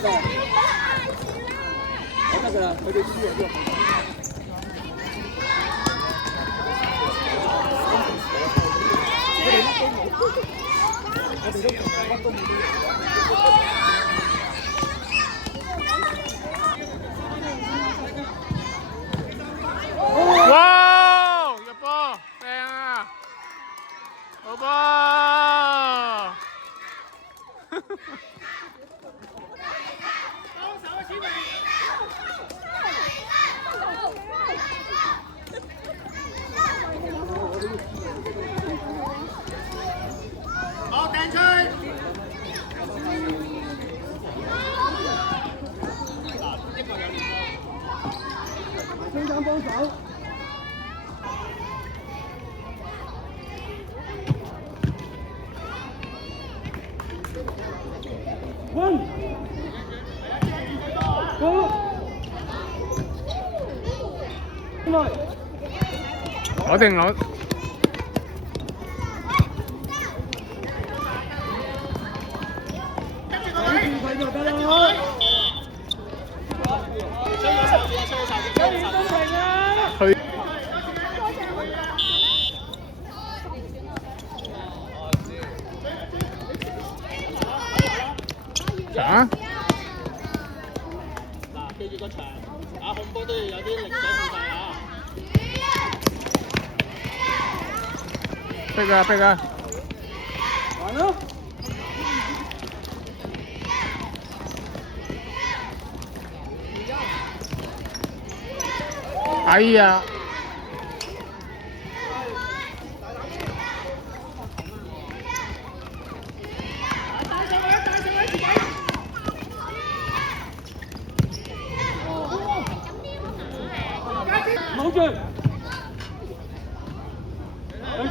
得啦，得㗎啦，佢哋輸啊呢個。我哋乜都冇，我哋都乜都冇。哇！入波，靚啊！好波！好，掟出。中間幫手。One， go， 攞定攞。啊！嗱，記住個場，控波都要有啲力水控制啊！逼啊逼啊！完了。哎呀！冇住，隊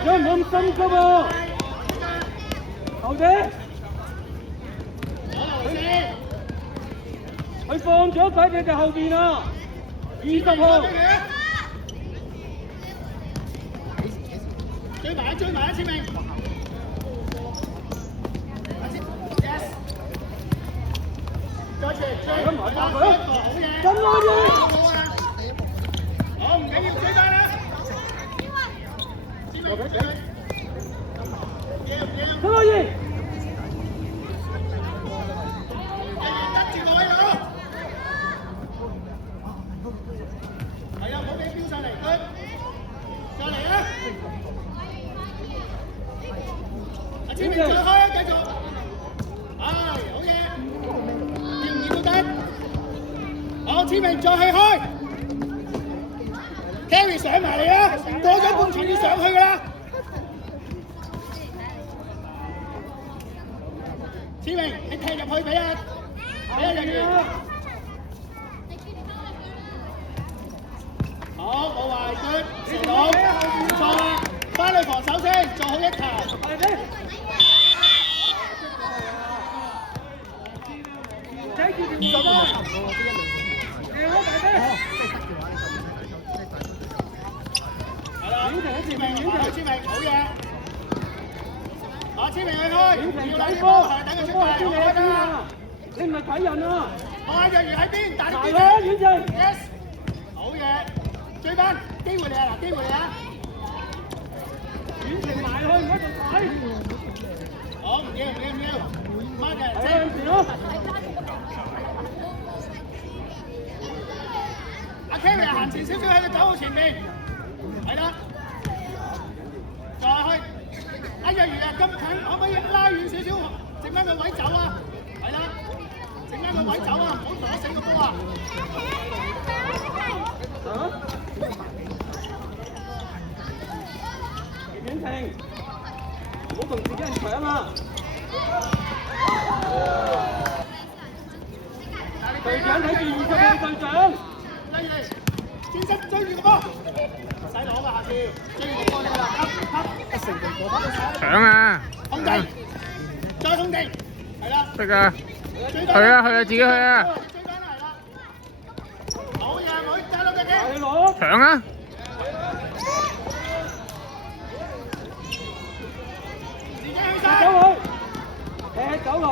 長唔好咁心急喎，後者，佢放咗喺你哋後邊啊，20號，追埋一千名，再追，跟埋打佢，跟落去。好，唔緊要，追翻啦！跟落去。得住個位度。係啊，唔好俾飆上嚟，再嚟啊！阿千明再開啊，繼續。係，好嘢。掂唔掂都得。好，千明再去開。Gary 上埋嚟啦，過咗半場要上去㗎啦。千明，你踢入去俾人員。好，冇壞腳，射到，唔錯啦。翻去防守先，做好一球。睇住條手啊！好大聲！係啦，千明，好嘢。千明去開，要睇波，等佢出界，開啦。你唔係睇人啊！我若如喺邊，打啲邊啦，遠程。Yes， 好嘢，追翻，機會嚟啊！嗱，機會嚟啊！遠程埋去，唔喺度睇。好，唔要，孖嘅，係向前咯。阿 Kerry 行前少少喺個9號前面，係啦，再去。阿若如啊，咁近，可唔可以拉遠少少，剩翻個位走啊？係啦，剩翻個位走啊，唔好打死個波啊！遠程，唔好同自己人搶啊！隊長睇住20號隊長，專心追住個波，唔使攞㗎，下次追住個波你啦，一成定過得。搶啊！控地，再控地，係啦。逼啊！去啊！自己去啊！追翻嚟啦！好嘢，唔好揸到隻機。你攞。搶啊！自己去晒。走佢，踢走佢，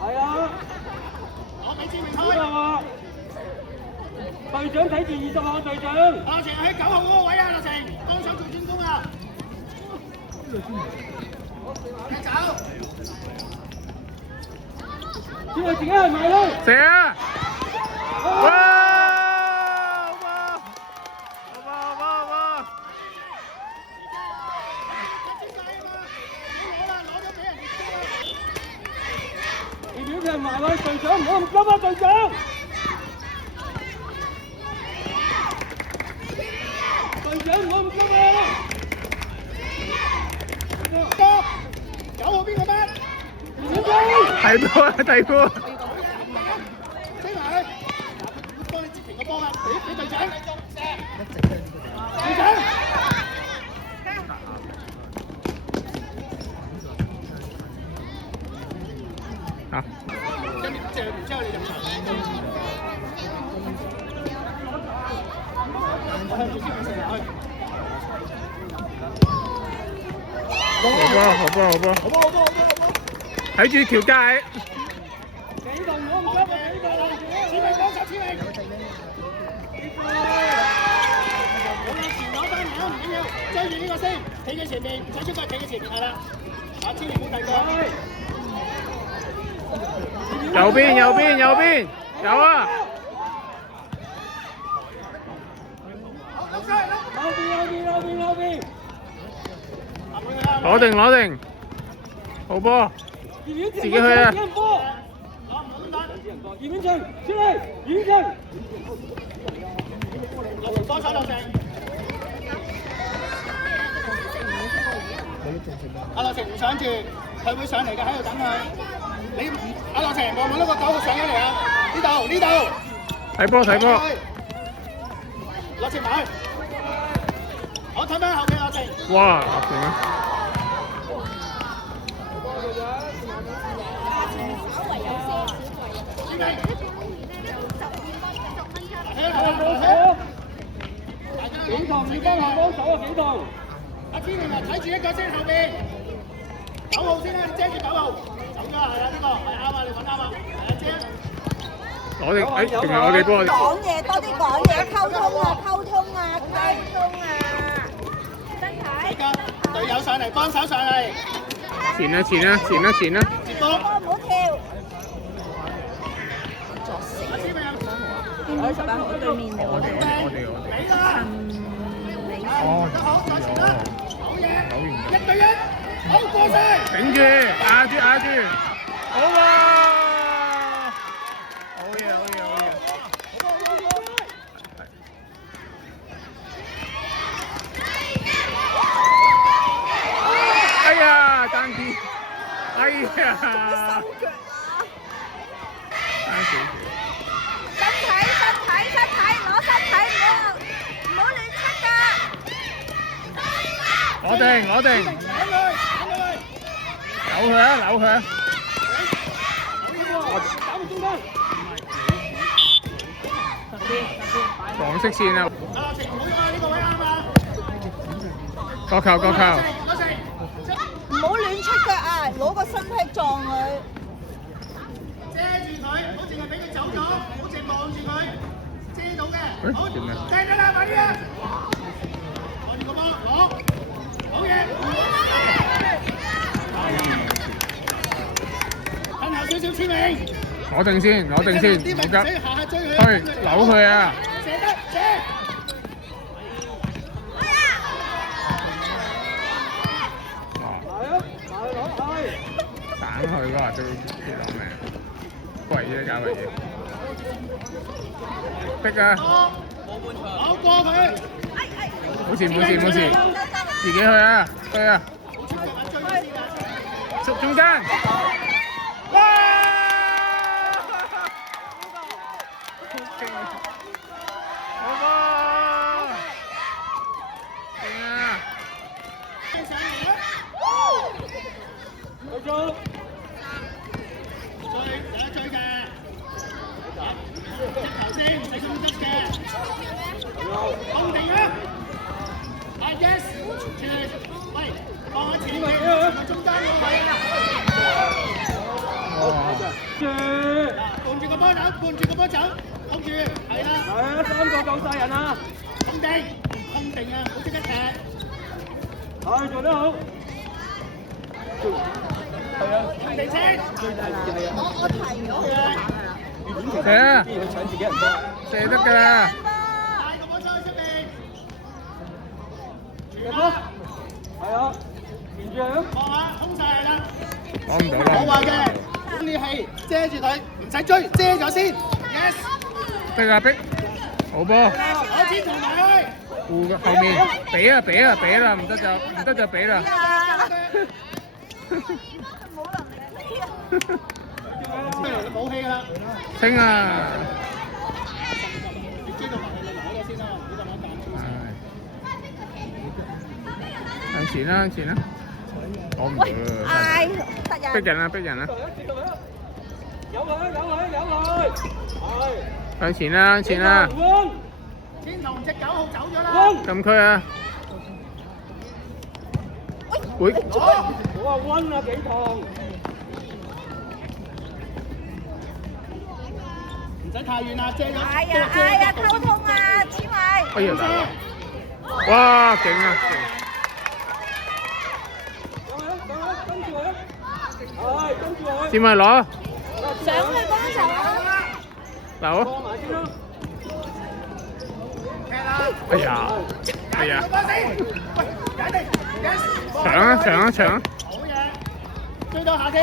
係啊！隊長睇住20號隊長。阿成喺9號嗰個位啊，阿成幫手做專攻啊！你走。小慧自己係埋去。射啊！哇！你表情埋去，隊長唔好咁急啊，隊長！隊長唔好咁急啊！多9號邊個班？睇波啊！睇波！追埋去，幫你截停個波啊！俾隊長。隊長。啊！跟住借完之後你入場。我向住先生入去。好波！睇住條界。幾動我唔急啊！幾動！指明幫手指明。好啦，前攞翻嚟啊，唔緊要，追住呢個先，企喺前面，唔使出界，企喺前面係啦。啊，千祈唔好遞過。右邊，有啊！後邊。攞定，好波，自己去啊！葉遠程，出嚟，遠程。幫手落成。阿樂成唔上住，佢會上嚟嘅，喺度等佢。你阿樂成望唔望到個9號上咗嚟啊？呢度。睇波。落成埋去。我睇翻後邊落成。哇！勁啊！幾堂要幫手啊！幾堂？阿天明啊，睇住一個先後邊，9號先啦，你遮住9號，走咗係啦，呢個係啱啊，你揾啱啊，係啊，遮。攞定，定係我哋波。講嘢多啲講嘢，溝通啊！身體。隊友上嚟幫手上嚟。前啦！接波。唔好跳。阿天明。見到18號對面嚟我哋。你啦。哦，好，再前啦，好嘢，1對1，好過晒，頂住，壓住，好啊！好嘢！哎呀，爭啲，哎呀！爭少少。身體，攞身體，唔好亂出㗎。攞定，扭佢啊！打到中間。黃色線啊！阿成唔好喐啊，呢個位啱啊！角球！唔好亂出腳啊！攞個身體撞佢。遮住佢，唔好淨係俾佢走咗，唔好淨係望住佢，遮到嘅。好，遮咗啦，快啲啊！攞住個波，攞，好嘢！向後少少簽名。攞定先，唔好急。去，扭佢啊！射得，射！省佢嗰下都跌落命，貴啫搞嘅嘢，逼啊！跑過佢，冇事，自己去啊！中間，哇！好波！勁啊！上嚟啦！隊長。追嘅，頭先唔使咁急嘅，控定啊！啊 yes， 喂，放喺前面，中間嗰位。謝。換住個波走，伴住個波走，控住，係啦。係啊，3個夠晒人啊！控定，控定啊！唔好即刻踢。係做得好。係啊。控定先。我提咗佢射啊！佢搶自己人波。射得㗎啦！帶個波出去出邊。入波。係啊。連住佢。望下，空晒係啦。講唔到啦。我話嘅，啲氣遮住佢，唔使追，遮咗先。Yes。逼啊逼！好波！攞錢同埋去。護後面俾啊俾啊俾啦，唔得就俾啦。你冇氣㗎啦。清啊！你知道埋你攞咗先啦，唔好咁樣揀。向前啦向前啦！講唔到啦。嗌得逼人啊逼人啊！有佢。係。向前啦向前啦！天堂隻9號走咗啦。禁區啊！會。我話温啊幾堂。唔使太遠啦，遮咗。嗌啊溝通啊，黐埋。哎呀大佬！哇勁啊！跟住佢。係跟住佢。佔咪攞！上去幫手啊！嗱過埋先啦。哎呀！哎呀！解定 ，yes。搶啊！好嘢，追到下先，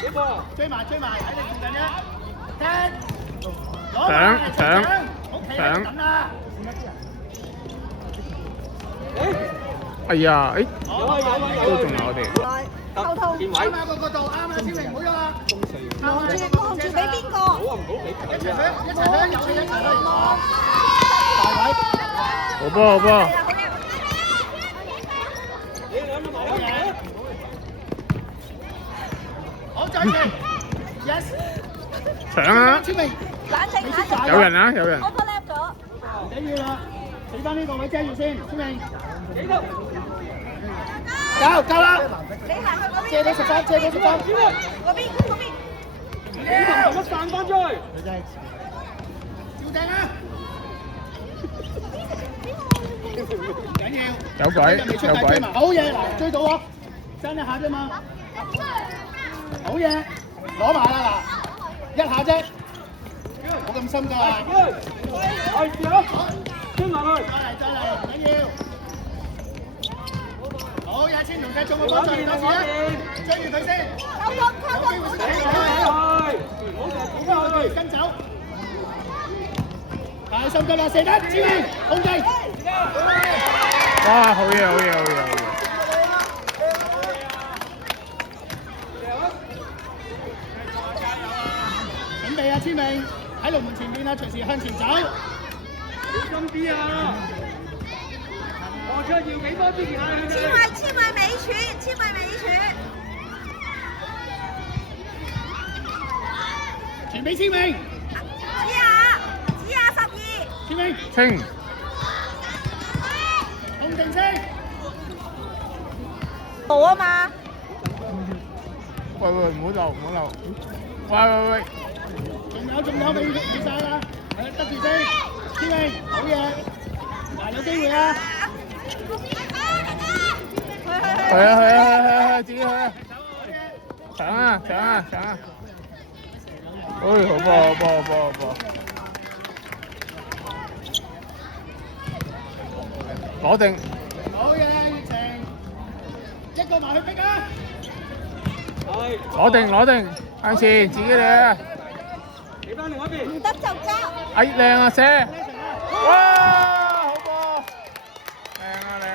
幾個？追埋，喺你附近啫。聽，搶咁啦。哎呀！誒有都仲有我哋。溝通。啱啱個角度，啱啱超明，唔好喐啊！望住俾邊個？一齊去，有氣一齊去。大位。好波！你兩個埋一齊。好再次 ，yes。搶啊！超明，冷靜。有人啊有人！我個 lap 咗。唔緊要啦，企翻呢個位遮住先，超明。幾多？夠啦。你行去嗰邊。借到13，嗰邊。幾堂做乜散翻出去？你真係照掟啊！唔緊要，有鬼有鬼！好嘢嗱，追到喎，爭一下啫嘛。好嘢，攞埋啦嗱，一下啫，冇咁深㗎。係住啊！跟埋去。再嚟，唔緊要。好，有千同繼續個波再嚟多次啊！追住佢先，有機會先唔好成日跳翻去，跟走。大心急啦，射得，注意，控制。哇！好嘢！準備啊，千明喺龍門前面啊，隨時向前走。小心啲啊！我出要幾多支旗啊？黐埋尾柱。傳俾千明，指下12。千明清！控定先。冇啊嘛。喂，唔好漏！喂！仲有未晒啦，得住先，千明好嘢，嗱有機會啊！係啊！自己去啊！搶啊！好波！攞定！好嘢，熱情，一個埋去逼啊！攞定！向前，自己嚟啊！企翻另一邊。唔得就交。哎，靚啊射！哇！好波！靚啊！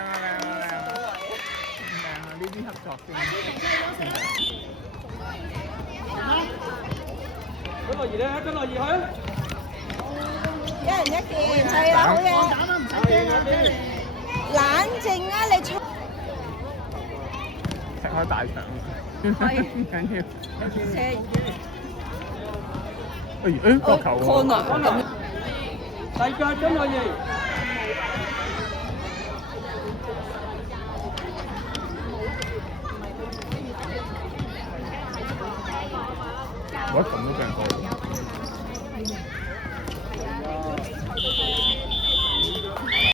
呢啲合作先。跟落二去啊！一人一件，係啦，好嘢。膽啊，唔使驚啊，聽你。冷靜啊，你出。踢開大場。唔緊要。角球喎。細腳跟落二。我咁都俾人過。係。